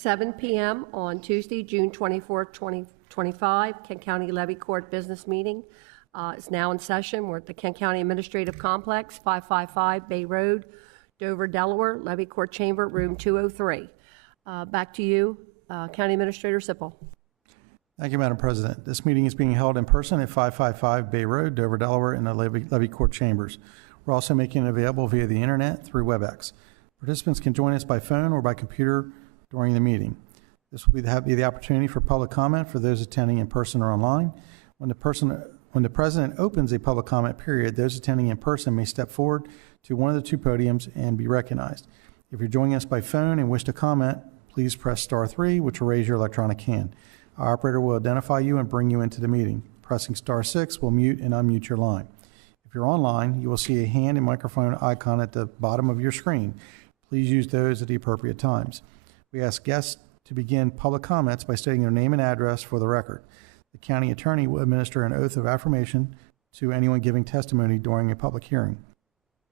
7 p.m. on Tuesday, June 24, 2025. Kent County Levy Court business meeting is now in session. We're at the Kent County Administrative Complex, 555 Bay Road, Dover, Delaware, Levy Court Chamber, room 203. Back to you, County Administrator Sippel. Thank you, Madam President. This meeting is being held in person at 555 Bay Road, Dover, Delaware, in the Levy Court Chambers. We're also making it available via the internet through WebEx. Participants can join us by phone or by computer during the meeting. This will be the opportunity for public comment for those attending in person or online. When the President opens a public comment period, those attending in person may step forward to one of the two podiums and be recognized. If you're joining us by phone and wish to comment, please press *3, which will raise your electronic hand. Our operator will identify you and bring you into the meeting. Pressing *6 will mute and unmute your line. If you're online, you will see a hand and microphone icon at the bottom of your screen. Please use those at the appropriate times. We ask guests to begin public comments by stating their name and address for the record. The county attorney will administer an oath of affirmation to anyone giving testimony during a public hearing.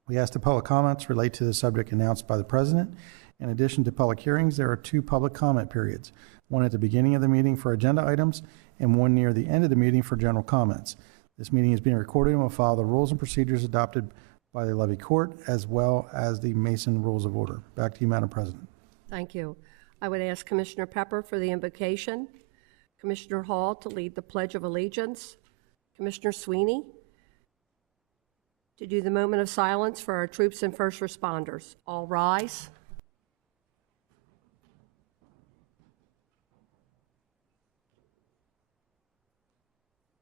We ask the public comments relate to the subject announced by the President. In addition to public hearings, there are two public comment periods, one at the beginning of the meeting for agenda items and one near the end of the meeting for general comments. This meeting is being recorded and will follow the rules and procedures adopted by the Levy Court as well as the Mason Rules of Order. Back to you, Madam President. Thank you. I would ask Commissioner Pepper for the invocation, Commissioner Hall to lead the Pledge of Allegiance, Commissioner Sweeney to do the moment of silence for our troops and first responders. All rise.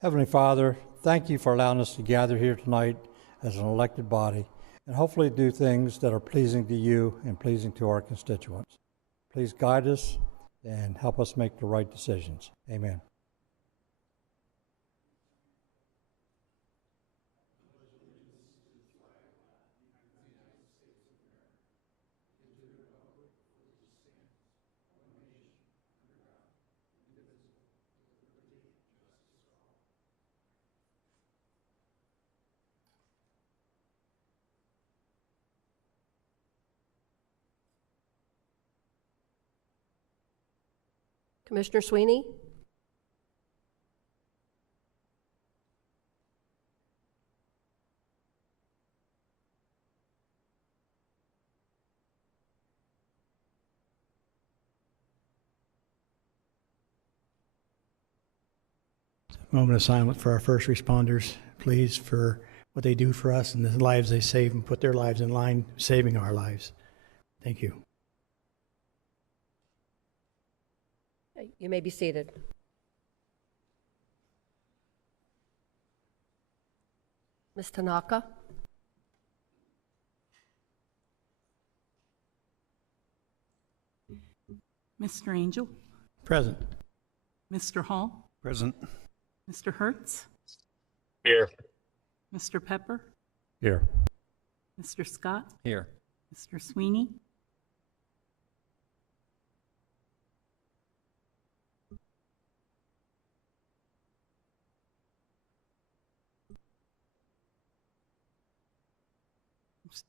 Heavenly Father, thank you for allowing us to gather here tonight as an elected body and hopefully do things that are pleasing to you and pleasing to our constituents. Please guide us and help us make the right decisions. Amen. Commissioner Sweeney? Moment of silence for our first responders, please, for what they do for us and the lives they save and put their lives in line, saving our lives. Thank you. You may be seated. Ms. Tanaka? Mr. Angel? Present. Mr. Hall? Present. Mr. Hertz? Here. Mr. Pepper? Here. Mr. Scott? Here. Mr. Sweeney?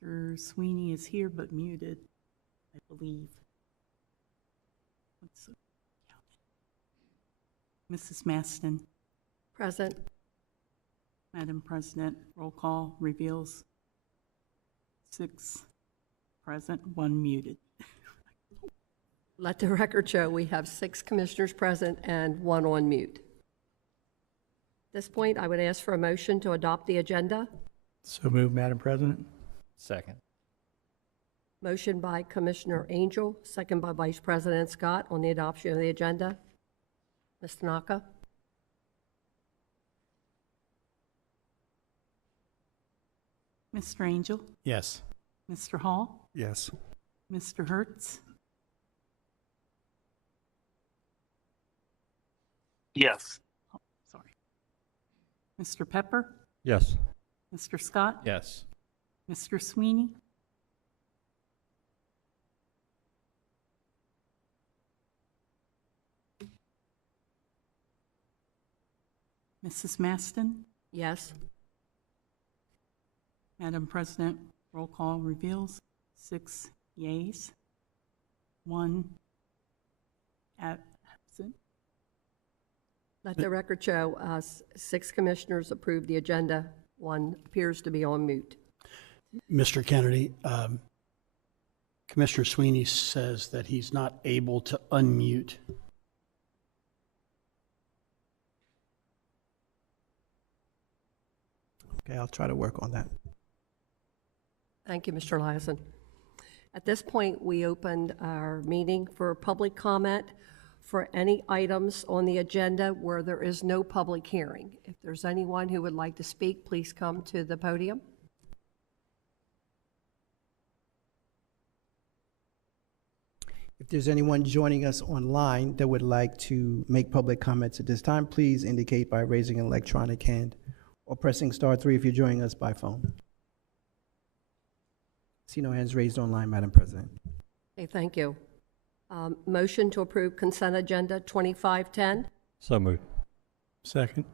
Mr. Sweeney is here but muted, I believe. Mrs. Maston? Present. Madam President, roll call reveals 6 present, 1 muted. Let the record show we have 6 commissioners present and 1 on mute. At this point, I would ask for a motion to adopt the agenda. So moved, Madam President. Second. Motion by Commissioner Angel, second by Vice President Scott on the adoption of the agenda. Ms. Tanaka? Mr. Angel? Yes. Mr. Hall? Yes. Mr. Hertz? Yes. Oh, sorry. Mr. Pepper? Yes. Mr. Scott? Yes. Mr. Sweeney? Mrs. Maston? Yes. Madam President, roll call reveals 6 yeas, 1 Absent. Let the record show, 6 commissioners approved the agenda. 1 appears to be on mute. Mr. Kennedy, Commissioner Sweeney says that he's not able to unmute. Okay, I'll try to work on that. Thank you, Mr. Eliason. At this point, we opened our meeting for public comment for any items on the agenda where there is no public hearing. If there's anyone who would like to speak, please come to the podium. If there's anyone joining us online that would like to make public comments at this time, please indicate by raising an electronic hand or pressing *3 if you're joining us by phone. See no hands raised online, Madam President. Okay, thank you. Motion to approve consent agenda 2510. So moved. Second.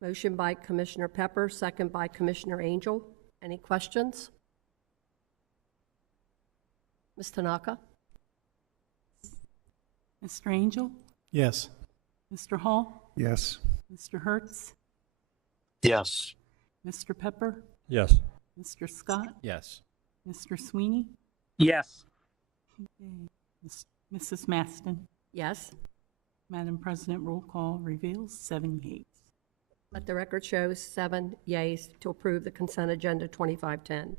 Motion by Commissioner Pepper, second by Commissioner Angel. Any questions? Ms. Tanaka? Mr. Angel? Yes. Mr. Hall? Yes. Mr. Hertz? Yes. Mr. Pepper? Yes. Mr. Scott? Yes. Mr. Sweeney? Yes. Okay. Mrs. Maston? Yes. Madam President, roll call reveals 7 yeas. Let the record show 7 yeas to approve the consent agenda 2510.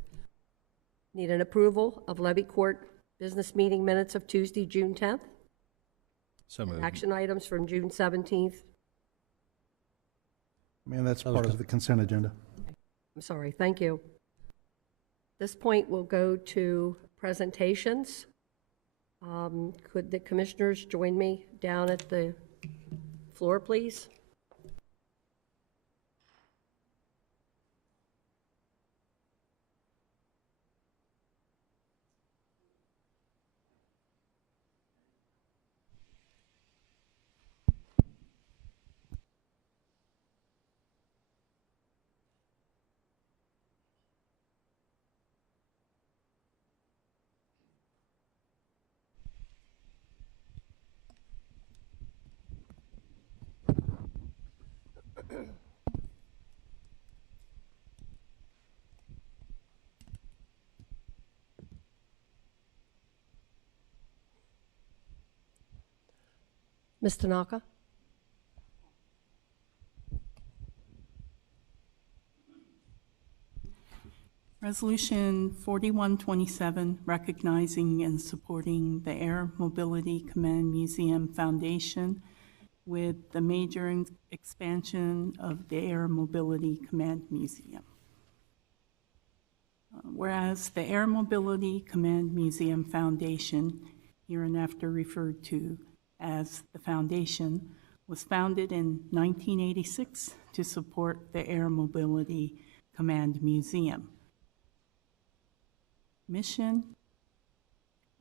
Need an approval of Levy Court business meeting minutes of Tuesday, June 10th. So moved. Action items from June 17th. Man, that's part of the consent agenda. I'm sorry, thank you. At this point, we'll go to presentations. Could the commissioners join me down at the floor, please? Ms. Tanaka? Resolution 4127, recognizing and supporting the Air Mobility Command Museum Foundation with the major expansion of the Air Mobility Command Museum. Whereas the Air Mobility Command Museum Foundation, hereinafter referred to as the Foundation, was founded in 1986 to support the Air Mobility Command Museum. Mission: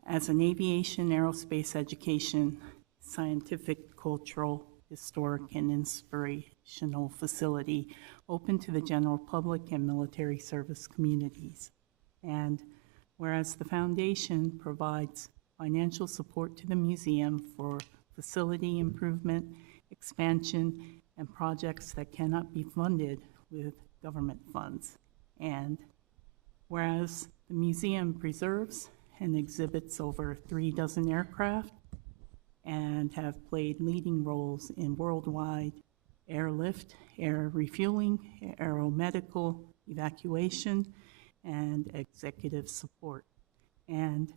as an aviation, aerospace education, scientific, cultural, historic, and inspirational facility open to the general public and military service communities. And whereas the Foundation provides financial support to the museum for facility improvement, expansion, and projects that cannot be funded with government funds. And whereas the museum preserves and exhibits over 36 aircraft and have played leading roles in worldwide airlift, air refueling, aeromedical evacuation, and executive support. And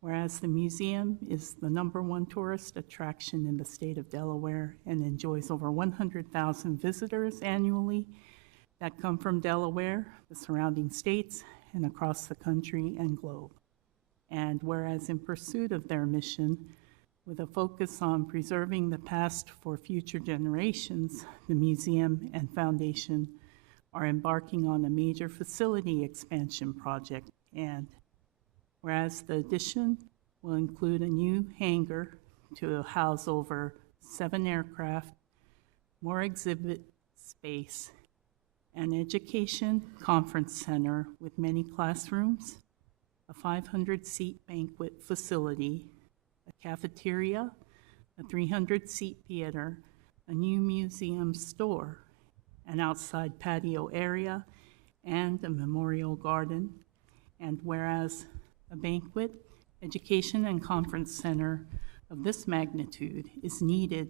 whereas the museum is the #1 tourist attraction in the state of Delaware and enjoys over 100,000 visitors annually that come from Delaware, the surrounding states, and across the country and globe. And whereas in pursuit of their mission, with a focus on preserving the past for future generations, the museum and foundation are embarking on a major facility expansion project. And whereas the addition will include a new hangar to house over 7 aircraft, more exhibit space, an education conference center with many classrooms, a 500-seat banquet facility, a cafeteria, a 300-seat theater, a new museum store, an outside patio area, and a memorial garden. And whereas a banquet, education, and conference center of this magnitude is needed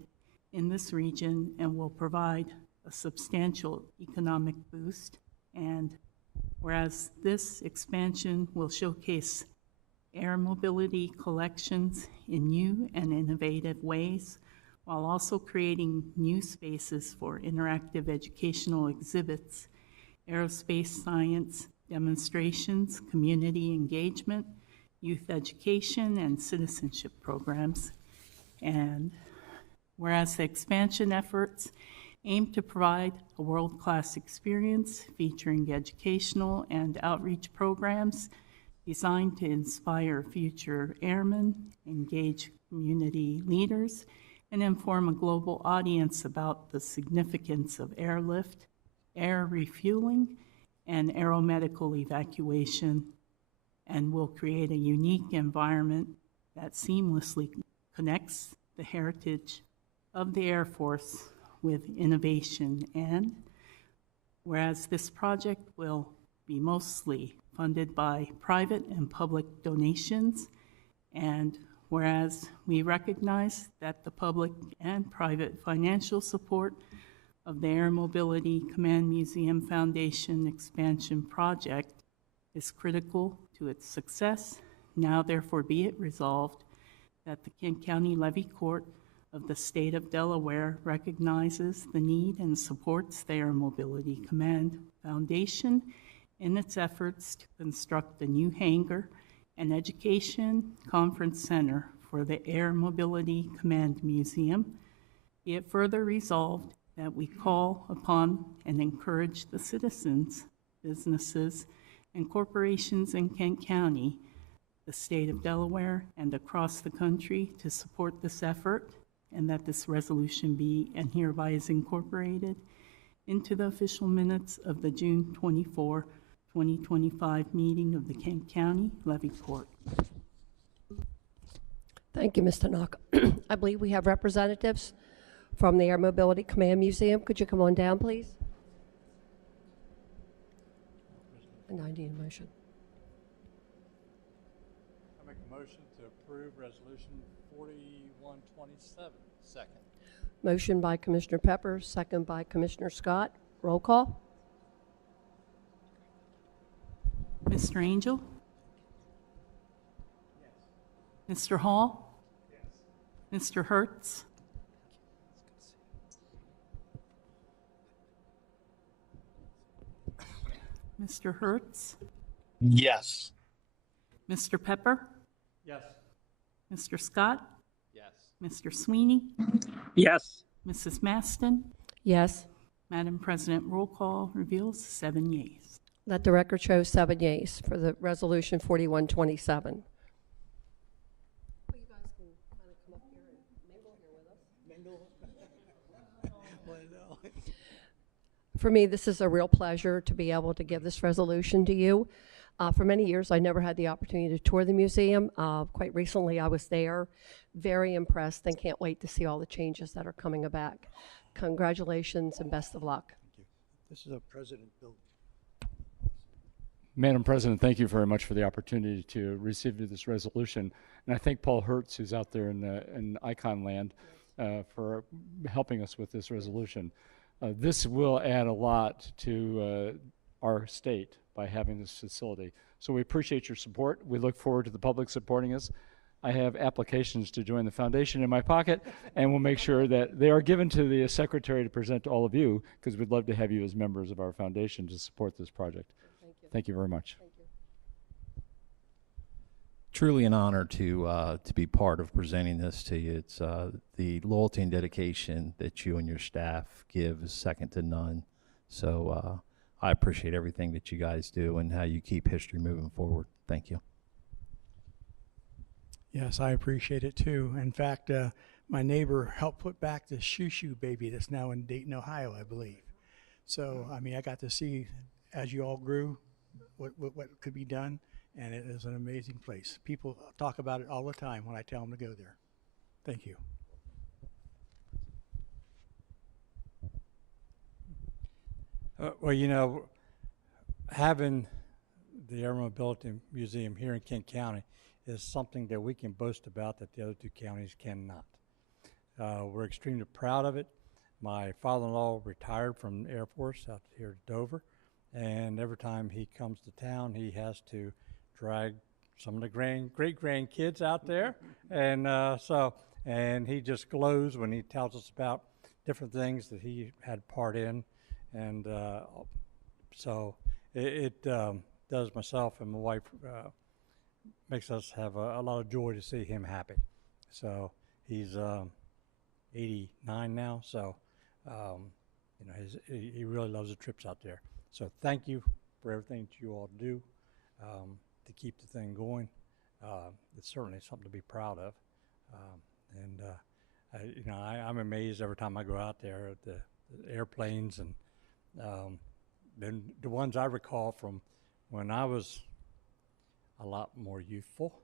in this region and will provide a substantial economic boost. And whereas this expansion will showcase air mobility collections in new and innovative ways, while also creating new spaces for interactive educational exhibits, aerospace science demonstrations, community engagement, youth education, and citizenship programs. And whereas the expansion efforts aim to provide a world-class experience featuring educational and outreach programs designed to inspire future airmen, engage community leaders, and inform a global audience about the significance of airlift, air refueling, and aeromedical evacuation, and will create a unique environment that seamlessly connects the heritage of the Air Force with innovation. And whereas this project will be mostly funded by private and public donations, and whereas we recognize that the public and private financial support of the Air Mobility Command Museum Foundation expansion project is critical to its success, now therefore be it resolved that the Kent County Levy Court of the State of Delaware recognizes the need and supports the Air Mobility Command Foundation in its efforts to construct a new hangar and education conference center for the Air Mobility Command Museum. Be it further resolved that we call upon and encourage the citizens, businesses, and corporations in Kent County, the state of Delaware, and across the country to support this effort, and that this resolution be and hereby is incorporated into the official minutes of the June 24, 2025 meeting of the Kent County Levy Court. Thank you, Ms. Tanaka. I believe we have representatives from the Air Mobility Command Museum. Could you come on down, please? And I need a motion. I make a motion to approve Resolution 4127. Second. Motion by Commissioner Pepper, second by Commissioner Scott. Roll call. Mr. Angel? Yes. Mr. Hall? Yes. Mr. Hertz? Mr. Hertz? Yes. Mr. Pepper? Yes. Mr. Scott? Yes. Mr. Sweeney? Yes. Mrs. Maston? Yes. Madam President, roll call reveals 7 yeas. Let the record show 7 yeas for the resolution 4127. For me, this is a real pleasure to be able to give this resolution to you. For many years, I never had the opportunity to tour the museum. Quite recently, I was there, very impressed, and can't wait to see all the changes that are coming back. Congratulations and best of luck. Thank you. This is a President Bill. Madam President, thank you very much for the opportunity to receive this resolution. And I thank Paul Hertz, who's out there in Icon Land, for helping us with this resolution. This will add a lot to our state by having this facility. So we appreciate your support. We look forward to the public supporting us. I have applications to join the foundation in my pocket, and we'll make sure that they are given to the secretary to present to all of you, because we'd love to have you as members of our foundation to support this project. Thank you. Thank you very much. Thank you. Truly an honor to be part of presenting this to you. It's the loyalty and dedication that you and your staff give is second to none. So I appreciate everything that you guys do and how you keep history moving forward. Thank you. Yes, I appreciate it too. In fact, my neighbor helped put back the shoo-shoo baby that's now in Dayton, Ohio, I believe. So, I mean, I got to see as you all grew what could be done, and it is an amazing place. People talk about it all the time when I tell them to go there. Thank you. Well, you know, having the Air Mobility Museum here in Kent County is something that we can boast about that the other two counties cannot. We're extremely proud of it. My father-in-law retired from the Air Force out here at Dover, and every time he comes to town, he has to drag some of the great-grandkids out there, and and he just glows when he tells us about different things that he had part in, and so it does myself and my wife makes us have a lot of joy to see him happy. So he's 89 now, so you know, he really loves the trips out there. So thank you for everything that you all do to keep the thing going. It's certainly something to be proud of. You know, I'm amazed every time I go out there at the airplanes, and then the ones I recall from when I was a lot more youthful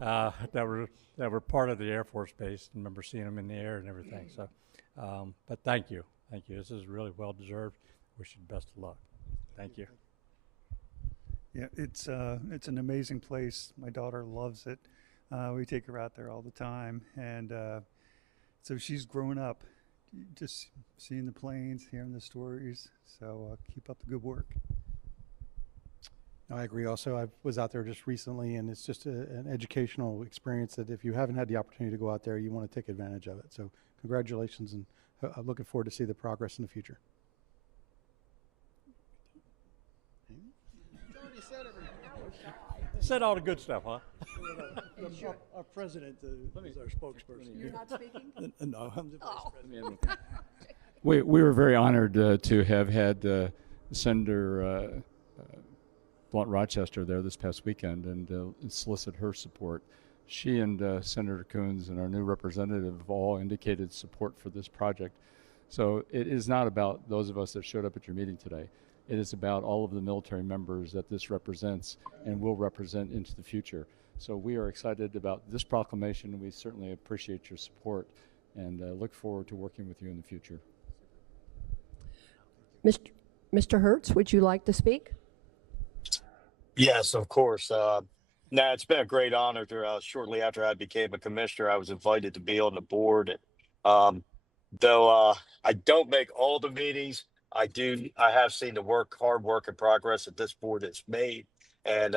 that were part of the Air Force Base. I remember seeing them in the air and everything. So, but thank you. This is really well deserved. Wish you the best of luck. Thank you. Yeah, it's an amazing place. My daughter loves it. We take her out there all the time, and so she's grown up just seeing the planes, hearing the stories. So keep up the good work. I agree. Also, I was out there just recently, and it's just an educational experience that if you haven't had the opportunity to go out there, you want to take advantage of it. So congratulations, and I'm looking forward to see the progress in the future. Said all the good stuff, huh? Our president is our spokesperson. You're not speaking? No, I'm the vice president. We were very honored to have had Senator Blunt Rochester there this past weekend and solicit her support. She and Senator Coons and our new representative have all indicated support for this project. So it is not about those of us that showed up at your meeting today. It is about all of the military members that this represents and will represent into the future. So we are excited about this proclamation, and we certainly appreciate your support and look forward to working with you in the future. Mr. Hertz, would you like to speak? Yes, of course. Now, it's been a great honor. Shortly after I became a commissioner, I was invited to be on the board. Though I don't make all the meetings, I have seen the hard work and progress that this board has made. And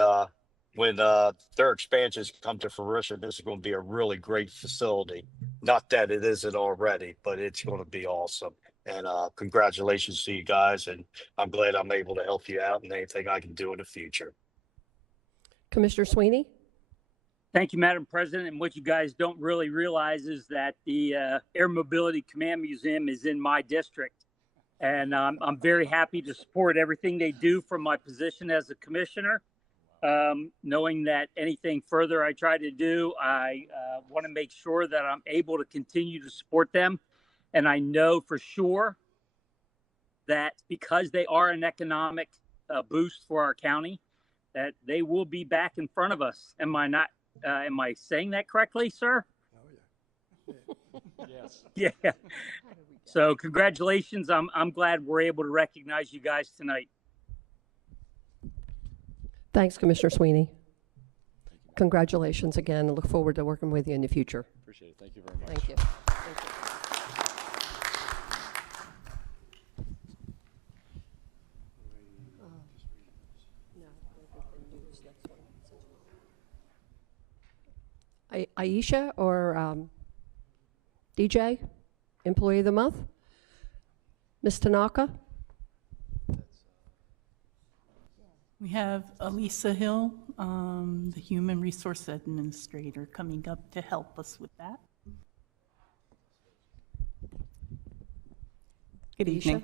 when their expansions come to fruition, this is going to be a really great facility. Not that it isn't already, but it's going to be awesome. And congratulations to you guys. And I'm glad I'm able to help you out in anything I can do in the future. Commissioner Sweeney? Thank you, Madam President. And what you guys don't really realize is that the Air Mobility Command Museum is in my district. And I'm very happy to support everything they do from my position as a commissioner. Knowing that anything further I try to do, I want to make sure that I'm able to continue to support them. And I know for sure that because they are an economic boost for our county, that they will be back in front of us. Am I saying that correctly, sir? Oh, yeah. Yes. Yeah. So congratulations. I'm glad we're able to recognize you guys tonight. Thanks, Commissioner Sweeney. Congratulations again. I look forward to working with you in the future. Appreciate it. Thank you very much. Thank you. Aisha or DJ, Employee of the Month? Ms. Tanaka? We have Elisa Hill, the Human Resource Administrator, coming up to help us with that. Good evening.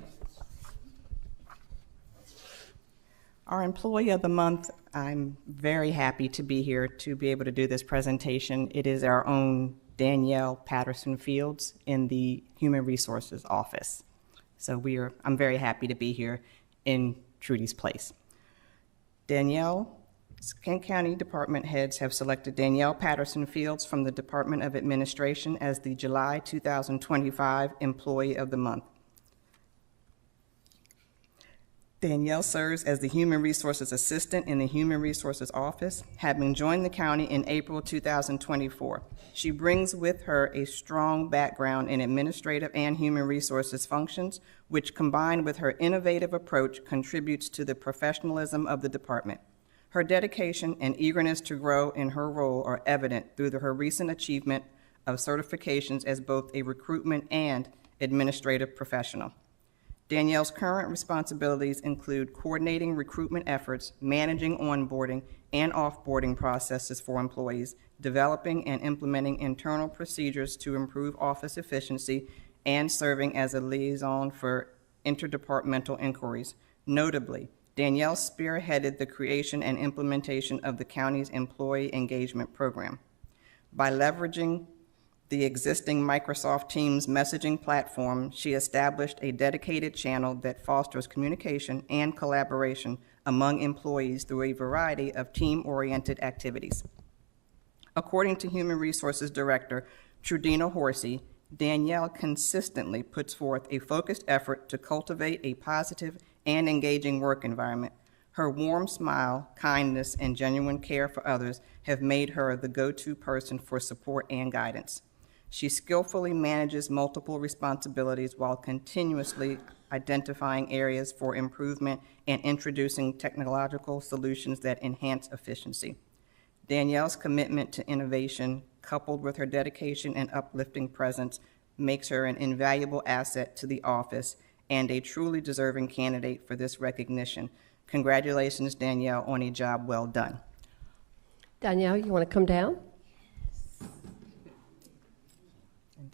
Our Employee of the Month, I'm very happy to be here to be able to do this presentation. It is our own Danielle Patterson Fields in the Human Resources Office. So I'm very happy to be here in Trudy's place. Danielle Kent County department heads have selected Danielle Patterson Fields from the Department of Administration as the July 2025 Employee of the Month. Danielle serves as the Human Resources Assistant in the Human Resources Office, having joined the county in April 2024. She brings with her a strong background in administrative and human resources functions, which combined with her innovative approach contributes to the professionalism of the department. Her dedication and eagerness to grow in her role are evident through her recent achievement of certifications as both a recruitment and administrative professional. Danielle's current responsibilities include coordinating recruitment efforts, managing onboarding and offboarding processes for employees, developing and implementing internal procedures to improve office efficiency, and serving as a liaison for interdepartmental inquiries. Notably, Danielle spearheaded the creation and implementation of the county's employee engagement program. By leveraging the existing Microsoft Teams messaging platform, she established a dedicated channel that fosters communication and collaboration among employees through a variety of team-oriented activities. According to Human Resources Director Trudina Horsey, Danielle consistently puts forth a focused effort to cultivate a positive and engaging work environment. Her warm smile, kindness, and genuine care for others have made her the go-to person for support and guidance. She skillfully manages multiple responsibilities while continuously identifying areas for improvement and introducing technological solutions that enhance efficiency. Danielle's commitment to innovation, coupled with her dedication and uplifting presence, makes her an invaluable asset to the office and a truly deserving candidate for this recognition. Congratulations, Danielle, on a job well done. Danielle, you want to come down?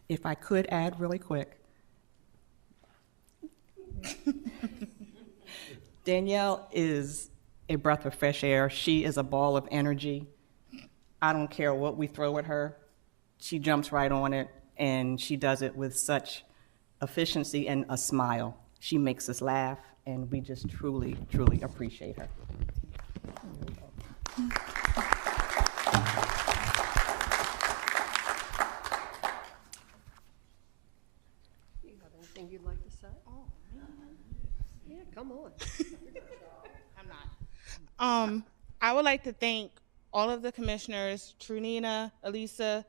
If I could add really quick. Danielle is a breath of fresh air. She is a ball of energy. I don't care what we throw at her. She jumps right on it, and she does it with such efficiency and a smile. She makes us laugh, and we just truly, truly appreciate her. Anything you'd like to say? Oh, yeah, come on. I'm not. I would like to thank all of the commissioners, Trunina, Elisa,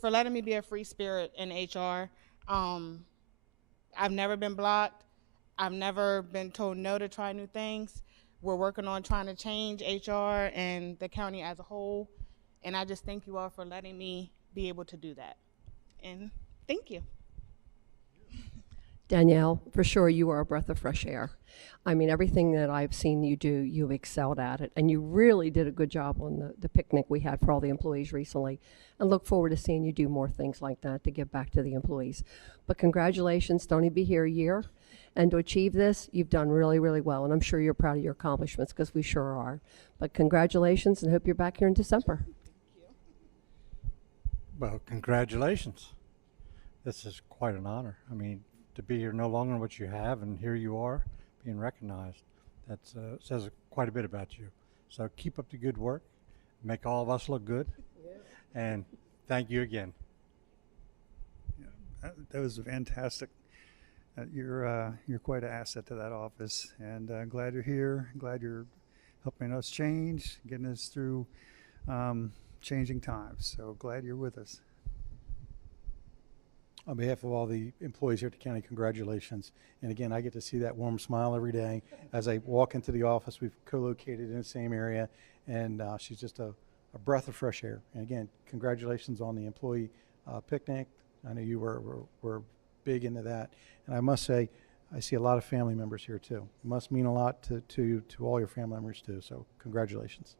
for letting me be a free spirit in HR. I've never been blocked. I've never been told no to try new things. We're working on trying to change HR and the county as a whole. And I just thank you all for letting me be able to do that. And thank you. Danielle, for sure you are a breath of fresh air. I mean, everything that I've seen you do, you've excelled at it. And you really did a good job on the picnic we had for all the employees recently. And look forward to seeing you do more things like that to give back to the employees. But congratulations, don't even be here a year. And to achieve this, you've done really, really well. And I'm sure you're proud of your accomplishments, because we sure are. But congratulations, and hope you're back here in December. Well, congratulations. This is quite an honor. I mean, to be here no longer than what you have, and here you are being recognized. That says quite a bit about you. So keep up the good work, make all of us look good, and thank you again. Yeah, that was fantastic. You're quite an asset to that office, and glad you're here. Glad you're helping us change, getting us through changing times. So glad you're with us. On behalf of all the employees here at the county, congratulations. And again, I get to see that warm smile every day as I walk into the office. We've co-located in the same area, and she's just a breath of fresh air. And again, congratulations on the employee picnic. I know you were big into that. And I must say, I see a lot of family members here too. It must mean a lot to all your family members too. So congratulations.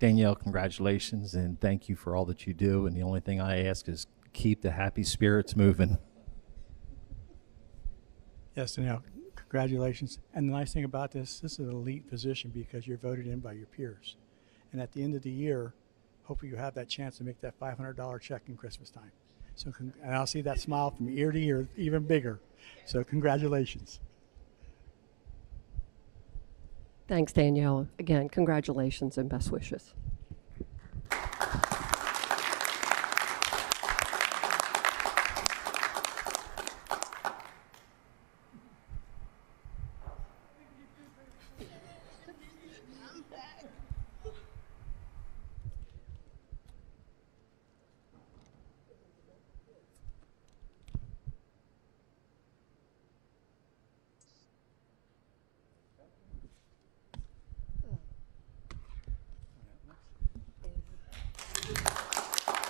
Danielle, congratulations, and thank you for all that you do. And the only thing I ask is keep the happy spirits moving. Yes, Danielle, congratulations. And the nice thing about this is an elite position because you're voted in by your peers. And at the end of the year, hopefully you have that chance to make that $500 check in Christmas time. So, and I'll see that smile from ear to ear, even bigger. So congratulations. Thanks, Danielle. Again, congratulations and best wishes.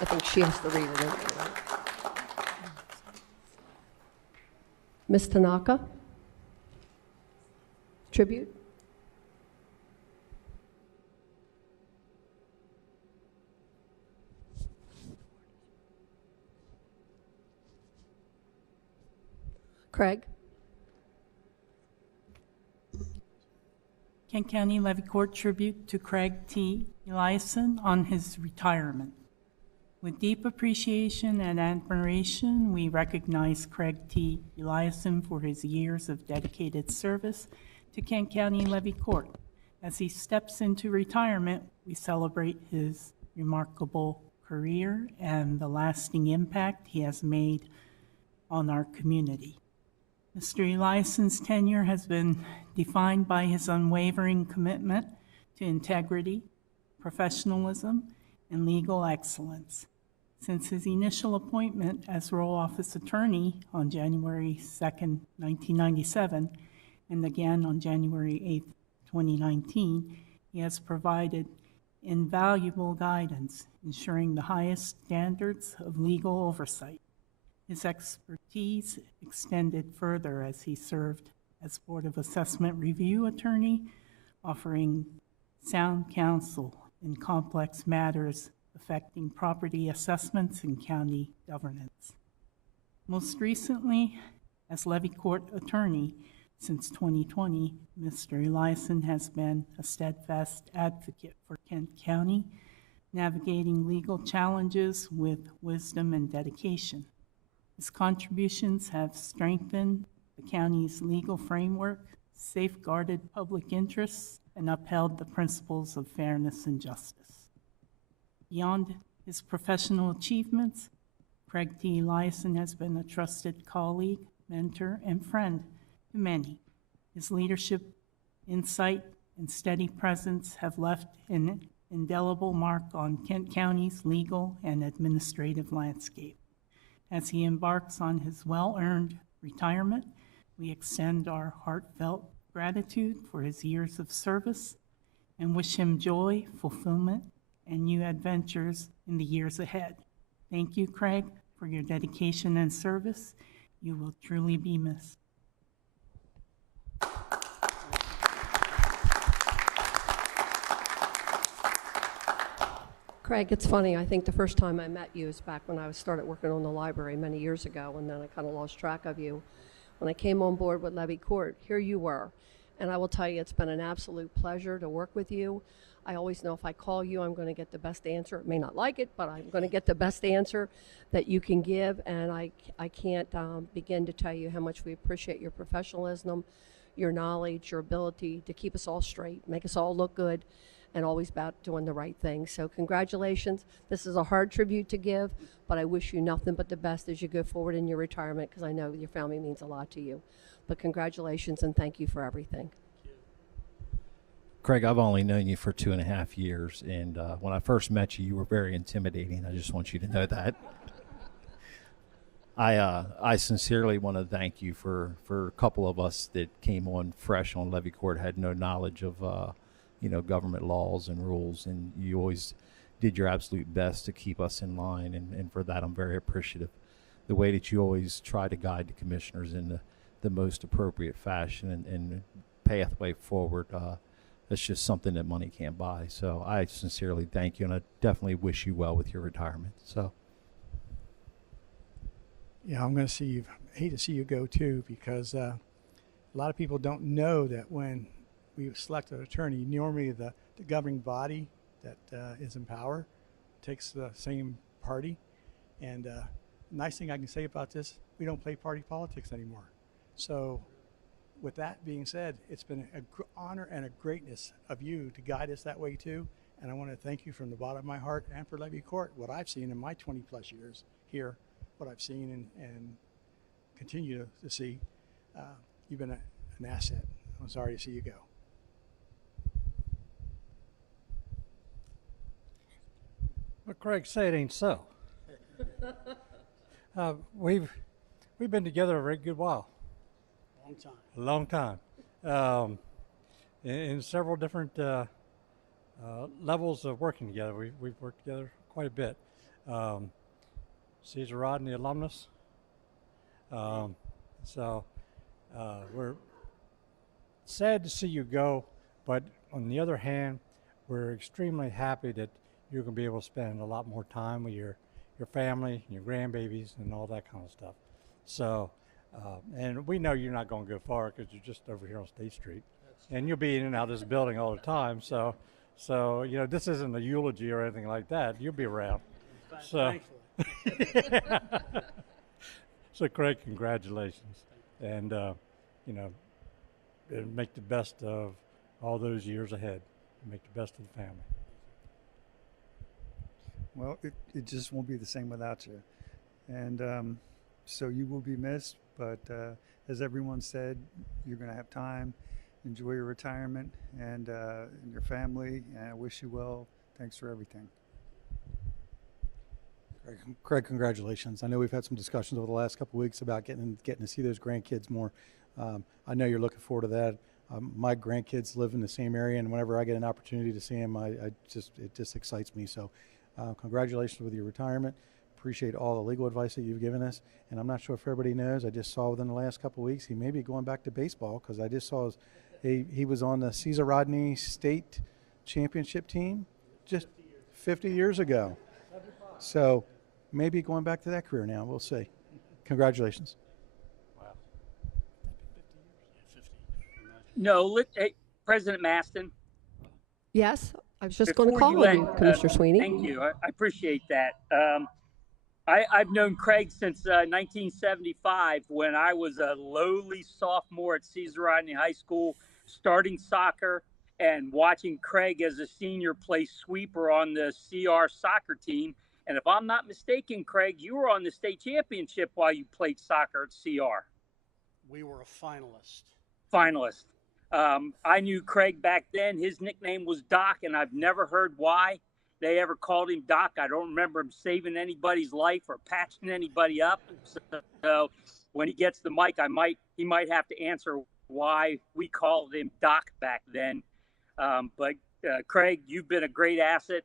I think she has to read it anyway, right? Ms. Tanaka? Tribute? Craig? Kent County Levy Court tribute to Craig T. Eliason on his retirement. With deep appreciation and admiration, we recognize Craig T. Eliason for his years of dedicated service to Kent County Levy Court. As he steps into retirement, we celebrate his remarkable career and the lasting impact he has made on our community. Mr. Eliason's tenure has been defined by his unwavering commitment to integrity, professionalism, and legal excellence. Since his initial appointment as Royal Office Attorney on January 2nd, 1997, and again on January 8th, 2019, he has provided invaluable guidance, ensuring the highest standards of legal oversight. His expertise extended further as he served as Board of Assessment Review Attorney, offering sound counsel in complex matters affecting property assessments and county governance. Most recently, as Levy Court Attorney since 2020, Mr. Eliason has been a steadfast advocate for Kent County, navigating legal challenges with wisdom and dedication. His contributions have strengthened the county's legal framework, safeguarded public interests, and upheld the principles of fairness and justice. Beyond his professional achievements, Craig T. Eliason has been a trusted colleague, mentor, and friend to many. His leadership, insight, and steady presence have left an indelible mark on Kent County's legal and administrative landscape. As he embarks on his well-earned retirement, we extend our heartfelt gratitude for his years of service and wish him joy, fulfillment, and new adventures in the years ahead. Thank you, Craig, for your dedication and service. You will truly be missed. Craig, it's funny, I think the first time I met you is back when I started working on the library many years ago, and then I kind of lost track of you. When I came on board with Levy Court, here you were. And I will tell you, it's been an absolute pleasure to work with you. I always know if I call you, I'm going to get the best answer. I may not like it, but I'm going to get the best answer that you can give. And I can't begin to tell you how much we appreciate your professionalism, your knowledge, your ability to keep us all straight, make us all look good, and always about doing the right thing. So congratulations. This is a hard tribute to give, but I wish you nothing but the best as you go forward in your retirement, because I know your family means a lot to you. But congratulations and thank you for everything. Craig, I've only known you for 2.5 years, and when I first met you, you were very intimidating. I just want you to know that. I sincerely want to thank you for a couple of us that came on fresh on Levy Court, had no knowledge of government laws and rules, and you always did your absolute best to keep us in line, and for that I'm very appreciative. The way that you always try to guide the commissioners in the most appropriate fashion and pathway forward, that's just something that money can't buy. So I sincerely thank you, and I definitely wish you well with your retirement. So yeah, I'm going to see you. Hate to see you go too, because a lot of people don't know that when we select an attorney, normally the governing body that is in power takes the same party. And nice thing I can say about this, we don't play party politics anymore. So with that being said, it's been an honor and a greatness of you to guide us that way too. And I want to thank you from the bottom of my heart and for Levy Court, what I've seen in my 20 plus years here, what I've seen and continue to see. You've been an asset. I'm sorry to see you go. Well, Craig, say it ain't so. We've been together a very good while. Long time. A long time. In several different levels of working together. We've worked together quite a bit. Caesar Rodney alumnus. So we're sad to see you go, but on the other hand, we're extremely happy that you're going to be able to spend a lot more time with your family, your grandbabies, and all that kind of stuff. So, and we know you're not going to go far because you're just over here on State Street, and you'll be in and out of this building all the time. So you know, this isn't a eulogy or anything like that. You'll be around. So, so Craig, congratulations, and you know, make the best of all those years ahead. Make the best of the family. Well, it just won't be the same without you. And so you will be missed, but as everyone said, you're going to have time. Enjoy your retirement and your family, and I wish you well. Thanks for everything. Craig, congratulations. I know we've had some discussions over the last couple of weeks about getting to see those grandkids more. I know you're looking forward to that. My grandkids live in the same area, and whenever I get an opportunity to see them, it just excites me. So congratulations with your retirement. Appreciate all the legal advice that you've given us. And I'm not sure if everybody knows, I just saw within the last couple of weeks, he may be going back to baseball because I just saw he was on the Caesar Rodney State Championship team just 50 years ago. So maybe going back to that career now. We'll see. Congratulations. No, hey, President Maston. Yes, I was just going to Before call on you, end, Commissioner Sweeney. Thank you. I appreciate that. I've known Craig since 1975 when I was a lowly sophomore at Caesar Rodney High School, starting soccer and watching Craig as a senior play sweeper on the CR soccer team. And if I'm not mistaken, Craig, you were on the state championship while you played soccer at CR. We were a finalist. Finalist. I knew Craig back then. His nickname was Doc, and I've never heard why they ever called him Doc. I don't remember him saving anybody's life or patching anybody up. So when he gets the mic, he might have to answer why we called him Doc back then. But Craig, you've been a great asset.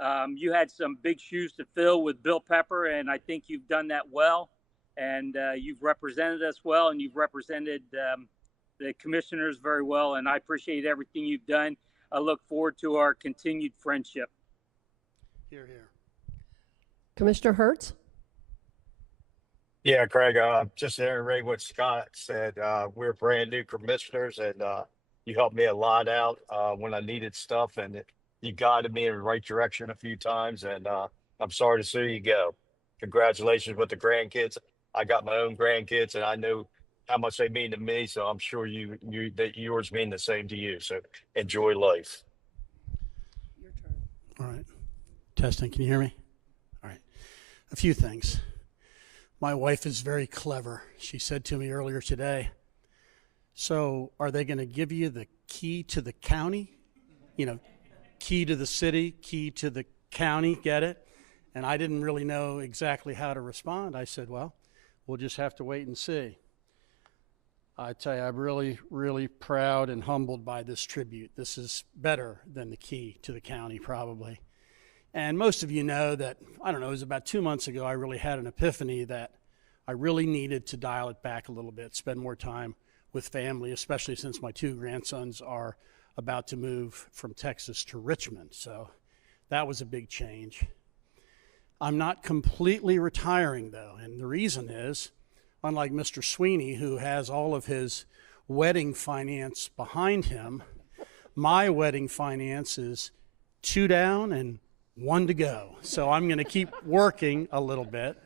You had some big shoes to fill with Bill Pepper, and I think you've done that well. And you've represented us well, and you've represented the commissioners very well, and I appreciate everything you've done. I look forward to our continued friendship. Hear, hear. Commissioner Hertz? Yeah, Craig, just to reiterate what Scott said, we're brand new commissioners, and you helped me a lot out when I needed stuff, and you guided me in the right direction a few times, and I'm sorry to see you go. Congratulations with the grandkids. I got my own grandkids, and I know how much they mean to me, so I'm sure that yours mean the same to you. So enjoy life. Your turn. All right. Testing. Can you hear me? All right. A few things. My wife is very clever. She said to me earlier today, so are they going to give you the key to the county? You know, key to the city, key to the county, get it? And I didn't really know exactly how to respond. I said, well, we'll just have to wait and see. I tell you, I'm really, really proud and humbled by this tribute. This is better than the key to the county, probably. And most of you know that, I don't know, it was about 2 months ago, I really had an epiphany that I really needed to dial it back a little bit, spend more time with family, especially since my 2 grandsons are about to move from Texas to Richmond. So that was a big change. I'm not completely retiring, though, and the reason is, unlike Mr. Sweeney, who has all of his wedding finance behind him, my wedding finance is 2 down and 1 to go. So I'm going to keep working a little bit.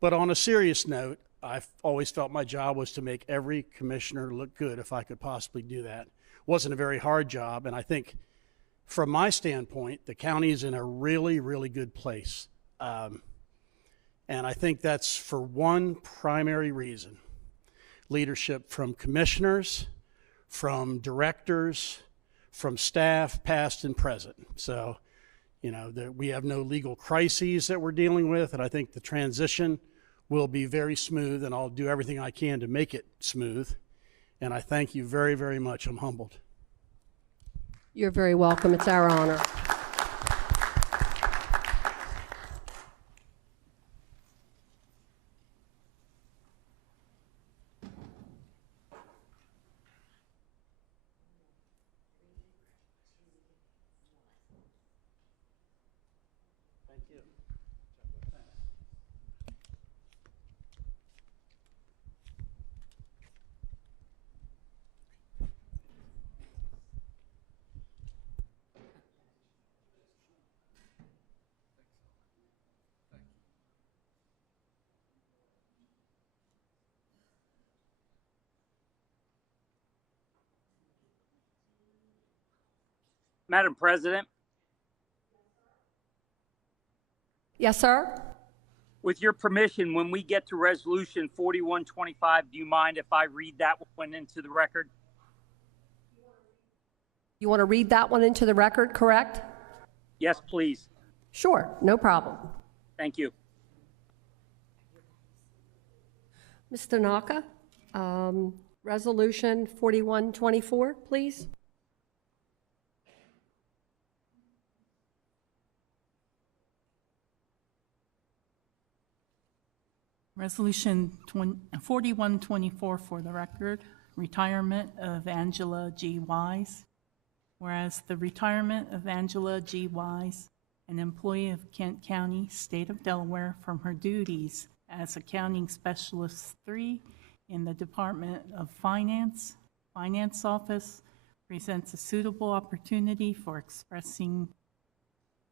But on a serious note, I've always felt my job was to make every commissioner look good if I could possibly do that. Wasn't a very hard job, and I think from my standpoint, the county is in a really, really good place. And I think that's for one primary reason. Leadership from commissioners, from directors, from staff, past and present. So, you know, we have no legal crises that we're dealing with, and I think the transition will be very smooth, and I'll do everything I can to make it smooth. And I thank you very, very much. I'm humbled. You're very welcome. It's our honor. Madam President, Yes, sir? with your permission, when we get to Resolution 4125, do you mind if I read that one into the record? You want to read that one into the record, correct? Yes, please. Sure, no problem. Thank you. Mr. Naka, Resolution 4124, please. Resolution 4124 for the record, retirement of Angela G. Wise. Whereas the retirement of Angela G. Wise, an employee of Kent County, State of Delaware, from her duties as Accounting Specialist 3 in the Department of Finance, Finance Office, presents a suitable opportunity for expressing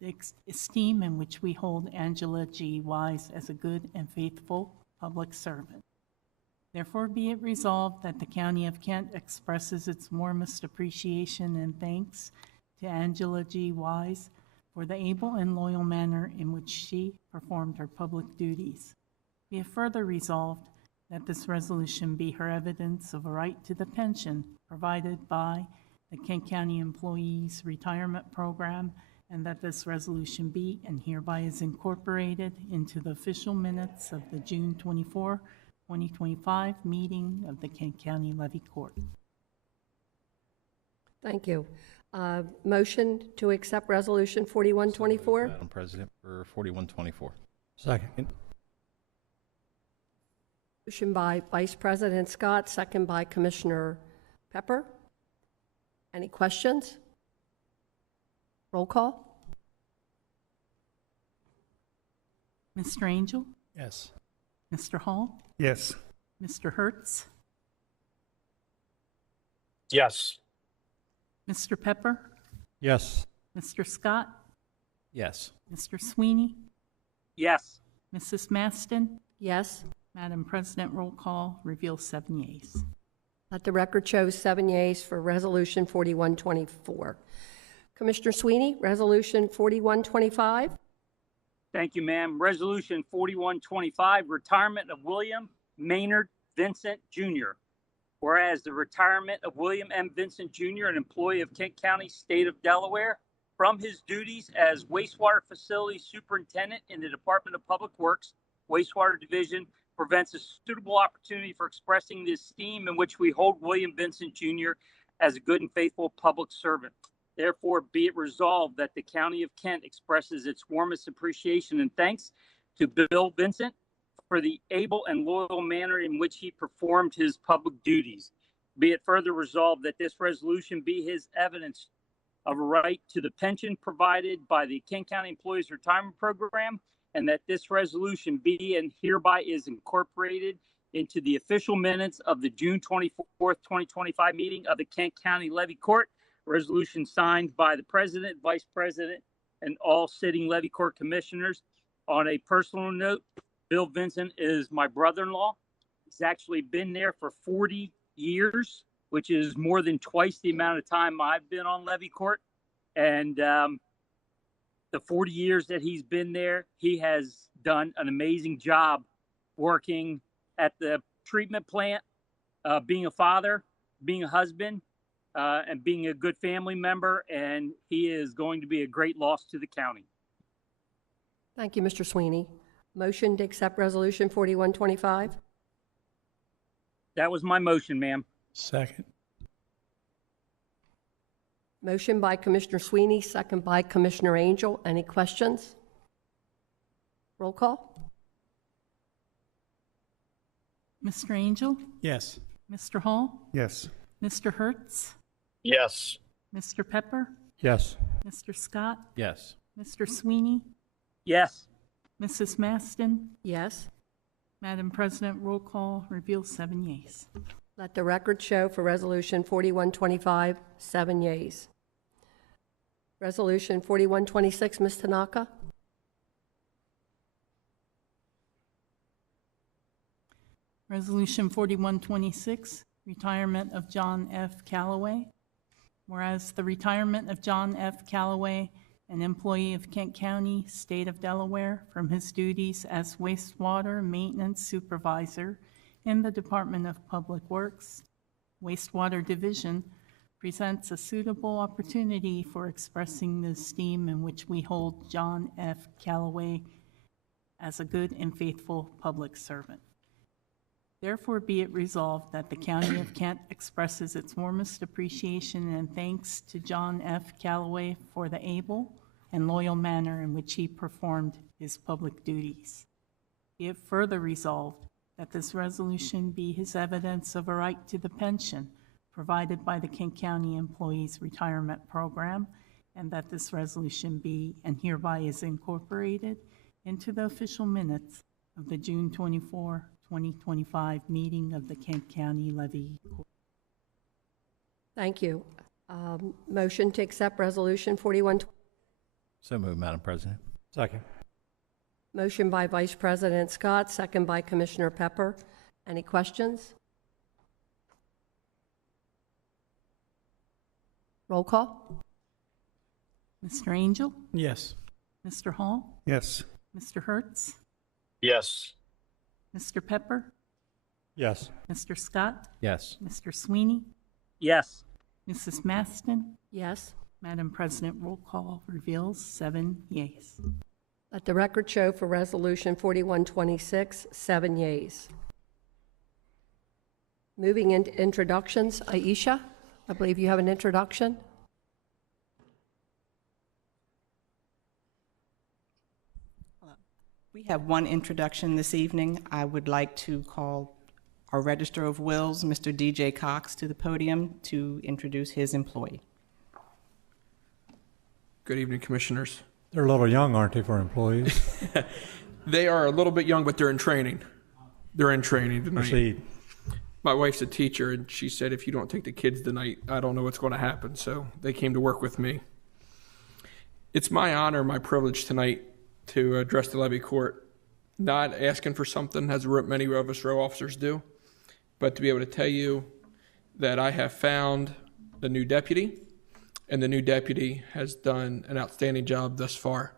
the esteem in which we hold Angela G. Wise as a good and faithful public servant. Therefore, be it resolved that the County of Kent expresses its warmest appreciation and thanks to Angela G. Wise for the able and loyal manner in which she performed her public duties. Be it further resolved that this resolution be her evidence of a right to the pension provided by the Kent County Employees Retirement Program, and that this resolution be and hereby is incorporated into the official minutes of the June 24, 2025 meeting of the Kent County Levy Court. Thank you. Motion to accept Resolution 4124? Madam President, for 4124. Second. Motion by Vice President Scott, second by Commissioner Pepper. Any questions? Roll call. Mr. Angel? Yes. Mr. Hall? Yes. Mr. Hertz? Yes. Mr. Pepper? Yes. Mr. Scott? Yes. Mr. Sweeney? Yes. Mrs. Maston? Yes. Madam President, roll call reveals 7 yeas. Let the record show 7 yeas for Resolution 4124. Commissioner Sweeney, Resolution 4125. Thank you, ma'am. Resolution 4125, retirement of William Maynard Vincent Jr. Whereas the retirement of William M. Vincent Jr., an employee of Kent County, State of Delaware, from his duties as wastewater facility superintendent in the Department of Public Works, Wastewater Division, prevents a suitable opportunity for expressing the esteem in which we hold William Vincent Jr. as a good and faithful public servant. Therefore, be it resolved that the County of Kent expresses its warmest appreciation and thanks to Bill Vincent for the able and loyal manner in which he performed his public duties. Be it further resolved that this resolution be his evidence of a right to the pension provided by the Kent County Employees Retirement Program, and that this resolution be and hereby is incorporated into the official minutes of the June 24th, 2025 meeting of the Kent County Levy Court. Resolution signed by the President, Vice President, and all sitting Levy Court Commissioners. On a personal note, Bill Vincent is my brother-in-law, He's actually been there for 40 years, which is more than twice the amount of time I've been on levy court. And the 40 years that he's been there, he has done an amazing job working at the treatment plant, being a father, being a husband, and being a good family member. And he is going to be a great loss to the county. Thank you, Mr. Sweeney. Motion to accept Resolution 4125. That was my motion, ma'am. Second. Motion by Commissioner Sweeney, second by Commissioner Angel. Any questions? Roll call. Mr. Angel? Yes. Mr. Hall? Yes. Mr. Hertz? Yes. Mr. Pepper? Yes. Mr. Scott? Yes. Mr. Sweeney? Yes. Mrs. Maston? Yes. Madam President, roll call reveals 7 yeas. Let the record show for Resolution 4125, 7 yeas. Resolution 4126, Ms. Tanaka. Resolution 4126, retirement of John F. Callaway. Whereas the retirement of John F. Callaway, an employee of Kent County, State of Delaware, from his duties as wastewater maintenance supervisor in the Department of Public Works, Wastewater Division, presents a suitable opportunity for expressing the esteem in which we hold John F. Callaway as a good and faithful public servant. Therefore, be it resolved that the County of Kent expresses its warmest appreciation and thanks to John F. Callaway for the able and loyal manner in which he performed his public duties. Be it further resolved that this resolution be his evidence of a right to the pension provided by the Kent County Employees Retirement Program, and that this resolution be and hereby is incorporated into the official minutes of the June 24, 2025 meeting of the Kent County Levy Court. Thank you. Motion to accept Resolution 41. So moved, Madam President. Second. Motion by Vice President Scott, second by Commissioner Pepper. Any questions? Roll call. Mr. Angel? Yes. Mr. Hall? Yes. Mr. Hertz? Yes. Mr. Pepper? Yes. Mr. Scott? Yes. Mr. Sweeney? Yes. Mrs. Maston? Yes. Madam President, roll call reveals 7 yeas. Let the record show for Resolution 4126, 7 yeas. Moving into introductions, Aisha, I believe you have an introduction. We have one introduction this evening. I would like to call our Register of Wills, Mr. DJ Cox, to the podium to introduce his employee. Good evening, Commissioners. They're a little young, aren't they, for employees? They are a little bit young, but they're in training. They're in training tonight. Proceed. My wife's a teacher, and she said, if you don't take the kids tonight, I don't know what's going to happen. So they came to work with me. It's my honor, my privilege tonight to address the levy court, not asking for something, as many of us row officers do, but to be able to tell you that I have found the new deputy, and the new deputy has done an outstanding job thus far.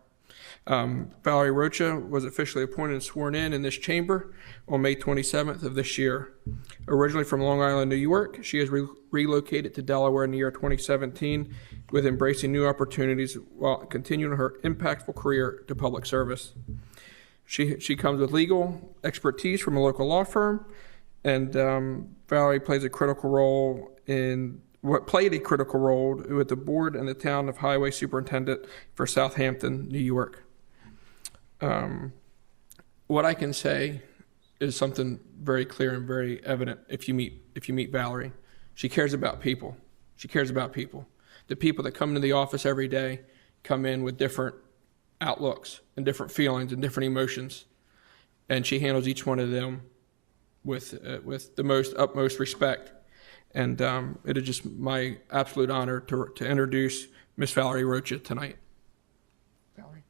Valerie Rocha was officially appointed and sworn in this chamber on May 27th of this year. Originally from Long Island, New York, she has relocated to Delaware in the year 2017 with embracing new opportunities while continuing her impactful career to public service. She comes with legal expertise from a local law firm, and Valerie played a critical role with the board and the town of Highway Superintendent for Southampton, New York. What I can say is something very clear and very evident if you meet Valerie. She cares about people. She cares about people. The people that come into the office every day come in with different outlooks and different feelings and different emotions, and she handles each one of them with the utmost respect. And it is just my absolute honor to introduce Miss Valerie Rocha tonight. Valerie.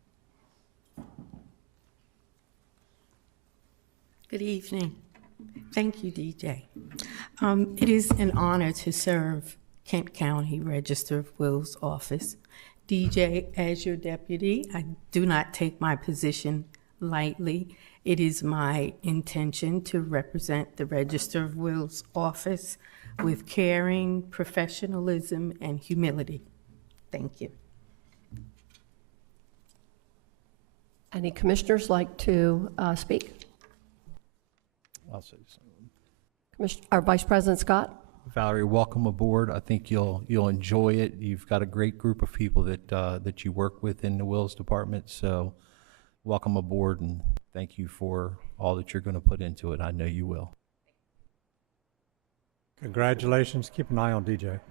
Good evening. Thank you, DJ. It is an honor to serve Kent County Register of Wills office. DJ, as your deputy, I do not take my position lightly. It is my intention to represent the Register of Wills office with caring, professionalism, and humility. Thank you. Any commissioners like to speak? I'll say something. Our Vice President Scott? Valerie, welcome aboard. I think you'll enjoy it. You've got a great group of people that you work with in the Wills Department, so welcome aboard, and thank you for all that you're going to put into it. I know you will. Congratulations. Keep an eye on DJ.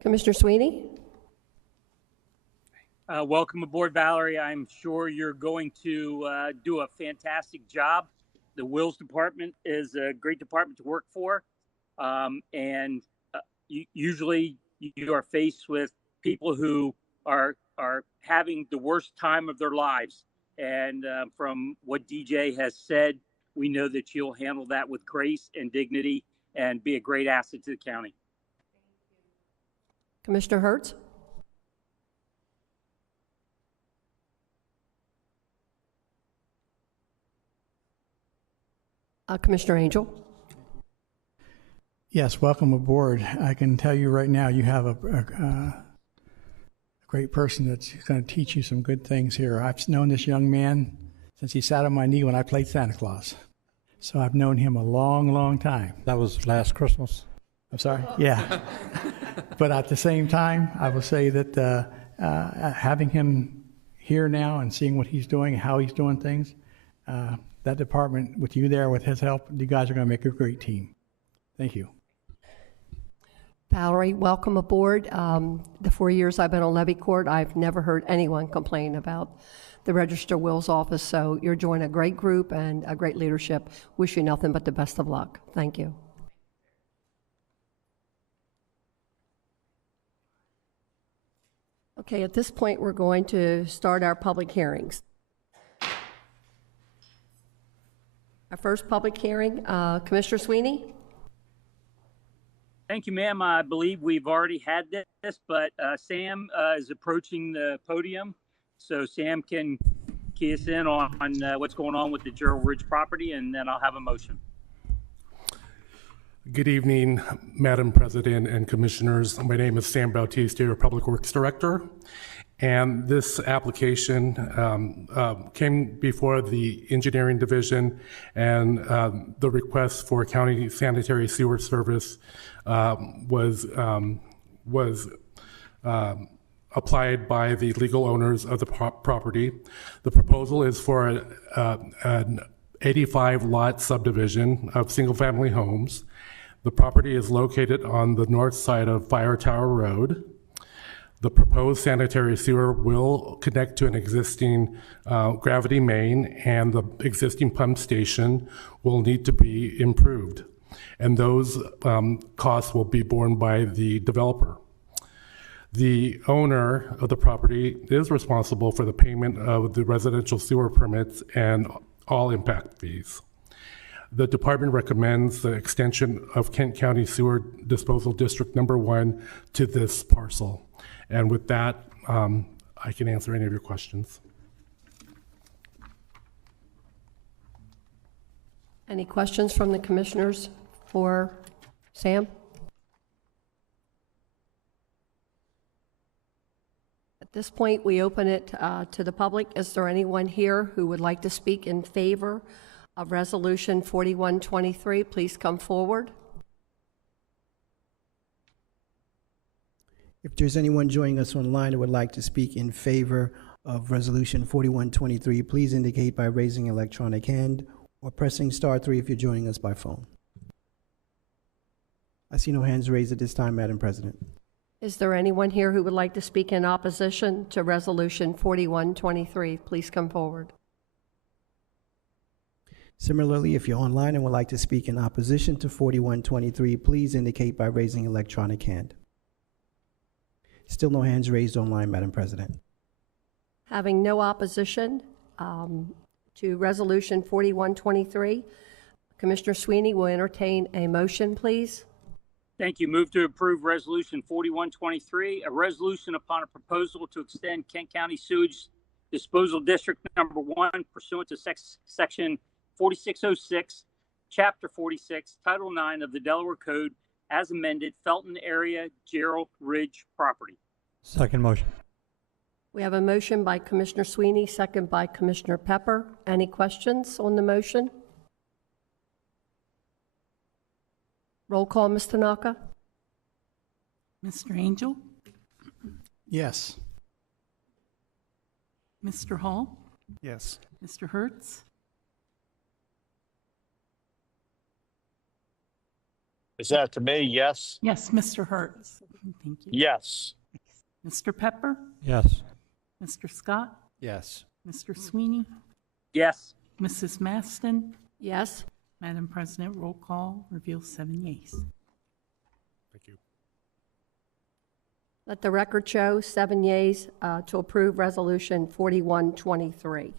Commissioner Sweeney? Welcome aboard, Valerie. I'm sure you're going to do a fantastic job. The Wills Department is a great department to work for. Usually you are faced with people who are having the worst time of their lives. And from what DJ has said, we know that you'll handle that with grace and dignity and be a great asset to the county. Commissioner Hertz? Commissioner Angel? Yes, welcome aboard. I can tell you right now, you have a great person that's going to teach you some good things here. I've known this young man since he sat on my knee when I played Santa Claus. So I've known him a long, long time. That was last Christmas. I'm sorry? Yeah. But at the same time, I will say that having him here now and seeing what he's doing, how he's doing things, that department, with you there, with his help, you guys are going to make a great team. Thank you. Valerie, welcome aboard. The 4 years I've been on Levy Court, I've never heard anyone complain about the Register of Wills office, so you're joining a great group and a great leadership. Wish you nothing but the best of luck. Thank you. Okay, at this point, we're going to start our public hearings. Our first public hearing, Commissioner Sweeney? Thank you, ma'am. I believe we've already had this, but Sam is approaching the podium. So Sam can key us in on what's going on with the Gerald Ridge property, and then I'll have a motion. Good evening, Madam President and Commissioners. My name is Sam Bautista, your Public Works Director. And this application came before the Engineering Division, and the request for county sanitary sewer service was applied by the legal owners of the property. The proposal is for an 85-lot subdivision of single-family homes. The property is located on the north side of Fire Tower Road. The proposed sanitary sewer will connect to an existing gravity main, and the existing pump station will need to be improved. And those costs will be borne by the developer. The owner of the property is responsible for the payment of the residential sewer permits and all impact fees. The department recommends the extension of Kent County Sewer Disposal District Number 1 to this parcel. And with that, I can answer any of your questions. Any questions from the commissioners for Sam? At this point, we open it to the public. Is there anyone here who would like to speak in favor of Resolution 4123? Please come forward. If there's anyone joining us online who would like to speak in favor of Resolution 4123, please indicate by raising an electronic hand or pressing *3 if you're joining us by phone. I see no hands raised at this time, Madam President. Is there anyone here who would like to speak in opposition to Resolution 4123? Please come forward. Similarly, if you're online and would like to speak in opposition to 4123, please indicate by raising an electronic hand. Still no hands raised online, Madam President. Having no opposition to Resolution 4123. Commissioner Sweeney will entertain a motion, please. Thank you. Move to approve Resolution 4123, a resolution upon a proposal to extend Kent County Sewage Disposal District Number 1 pursuant to Section 4606, Chapter 46, Title 9 of the Delaware Code as amended, Felton Area, Gerald Ridge property. Second motion. We have a motion by Commissioner Sweeney, second by Commissioner Pepper. Any questions on the motion? Roll call, Ms. Tanaka. Mr. Angel, Yes. Mr. Hall, Yes. Mr. Hertz, Is that to me? Yes. yes, Mr. Hertz, thank you, Yes. Mr. Pepper, Yes. Mr. Scott, Yes. Mr. Sweeney, Yes. Mrs. Maston. Yes. Madam President, roll call reveals 7 yeas. Thank you. Let the record show 7 yeas to approve Resolution 4123.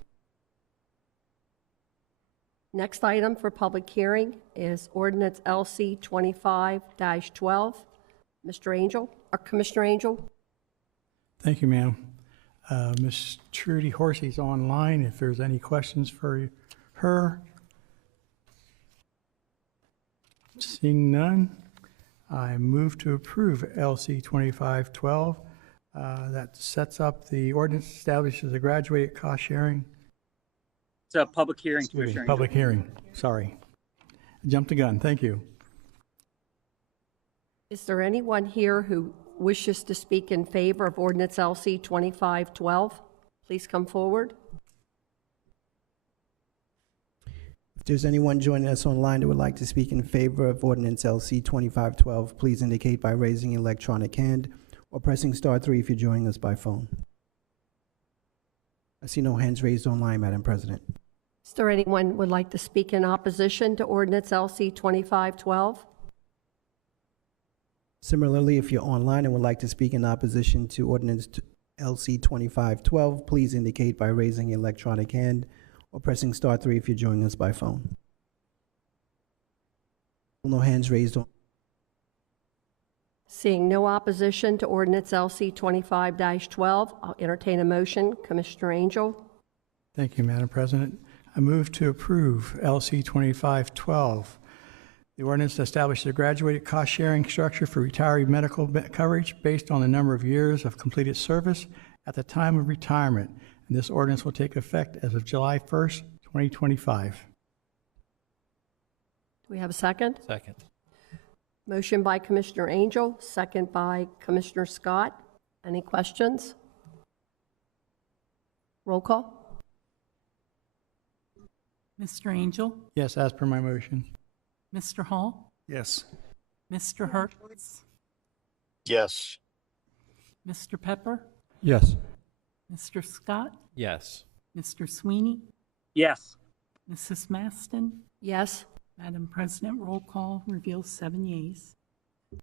Next item for public hearing is Ordinance LC 25-12. Mr. Angel, or Commissioner Angel? Thank you, ma'am. Ms. Trudy Horsey's online if there's any questions for her. Seeing none, I move to approve LC 2512. That sets up the ordinance establishes a graduated cost sharing. It's a public hearing, Commissioner. Public hearing, sorry. I jumped the gun, thank you. Is there anyone here who wishes to speak in favor of Ordinance LC 2512? Please come forward. If there's anyone joining us online that would like to speak in favor of Ordinance LC 2512, please indicate by raising your electronic hand or pressing *3 if you're joining us by phone. I see no hands raised online, Madam President. Is there anyone who would like to speak in opposition to Ordinance LC 2512? Similarly, if you're online and would like to speak in opposition to Ordinance LC 2512, please indicate by raising your electronic hand or pressing *3 if you're joining us by phone. No hands raised. Seeing no opposition to Ordinance LC 25-12, I'll entertain a motion. Commissioner Angel? Thank you, Madam President. I move to approve LC 2512. The ordinance establishes a graduated cost-sharing structure for retiree medical coverage based on the number of years of completed service at the time of retirement. And this ordinance will take effect as of July 1st, 2025. Do we have a second? Second. Motion by Commissioner Angel, second by Commissioner Scott. Any questions? Roll call. Mr. Angel, Yes, as per my motion. Mr. Hall, Yes. Mr. Hertz, Yes. Mr. Pepper, Yes. Mr. Scott, Yes. Mr. Sweeney, Yes. Mrs. Maston. Yes. Madam President, roll call reveals 7 yeas.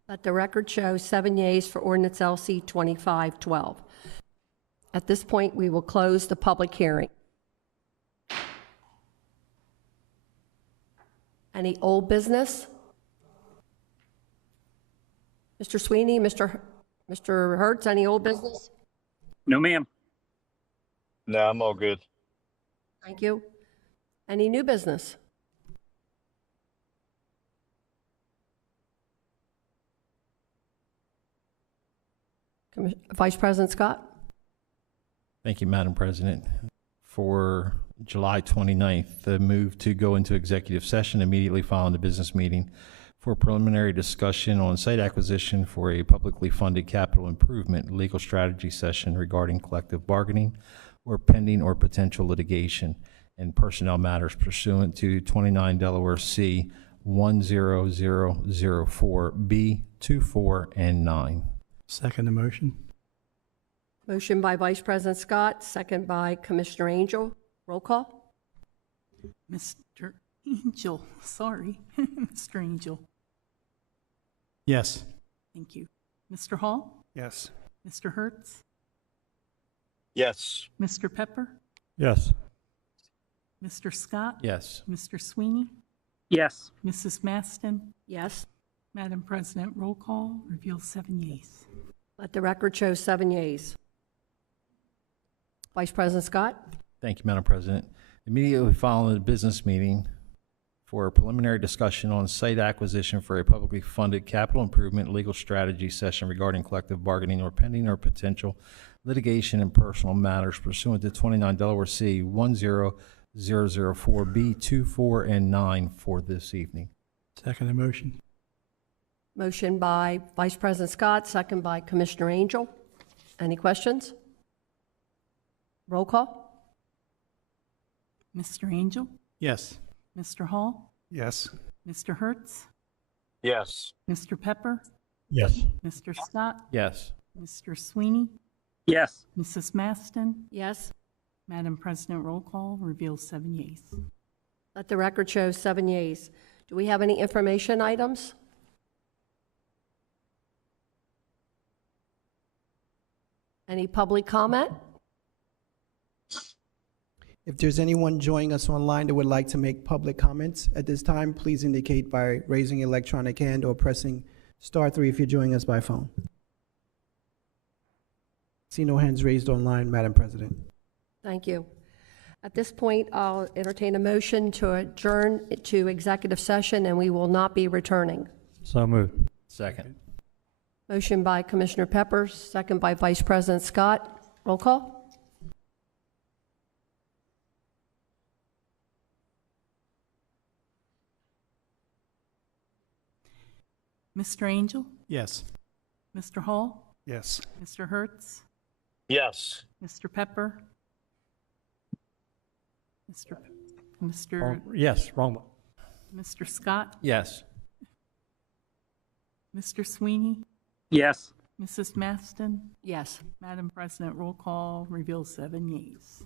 Let the record show 7 yeas for Ordinance LC 2512. At this point, we will close the public hearing. Any old business? Mr. Sweeney, Mr. Hertz, any old business? No, ma'am. No, I'm all good. Thank you. Any new business? Vice President Scott? Thank you, Madam President. For July 29th, the move to go into executive session immediately following the business meeting for preliminary discussion on site acquisition for a publicly funded capital improvement legal strategy session regarding collective bargaining or pending or potential litigation and personnel matters pursuant to 29 Delaware C 10004B 24 and 9. Second the motion. Motion by Vice President Scott, second by Commissioner Angel. Roll call. Mr. Angel, sorry, Mr. Angel. Yes. Thank you. Mr. Hall, Yes. Mr. Hertz, Yes. Mr. Pepper, Yes. Mr. Scott? Yes. Mr. Sweeney? Yes. Mrs. Maston? Yes. Madam President, roll call reveals 7 yeas. Let the record show 7 yeas. Vice President Scott? Thank you, Madam President. Immediately following the business meeting for a preliminary discussion on site acquisition for a publicly funded capital improvement legal strategy session regarding collective bargaining or pending or potential litigation in personal matters pursuant to 29 Delaware C 10004B 2, 4, and 9 for this evening. Second the motion. Motion by Vice President Scott, second by Commissioner Angel. Any questions? Roll call? Mr. Angel? Yes. Mr. Hall? Yes. Mr. Hertz? Yes. Mr. Pepper? Yes. Mr. Scott? Yes. Mr. Sweeney? Yes. Mrs. Maston? Yes. Madam President, roll call reveals 7 yeas. Let the record show 7 yeas. Do we have any information items? Any public comment? If there's anyone joining us online that would like to make public comments at this time, please indicate by raising your electronic hand or pressing *3 if you're joining us by phone. See no hands raised online, Madam President. Thank you. At this point, I'll entertain a motion to adjourn to executive session, and we will not be returning. So moved. Second. Motion by Commissioner Peppers, second by Vice President Scott. Roll call? Mr. Angel? Yes. Mr. Hall? Yes. Mr. Hertz? Yes. Mr. Pepper? Mr. Yes, wrong one. Mr. Scott? Yes. Mr. Sweeney? Yes. Mrs. Maston? Yes. Madam President, roll call reveals 7 yeas.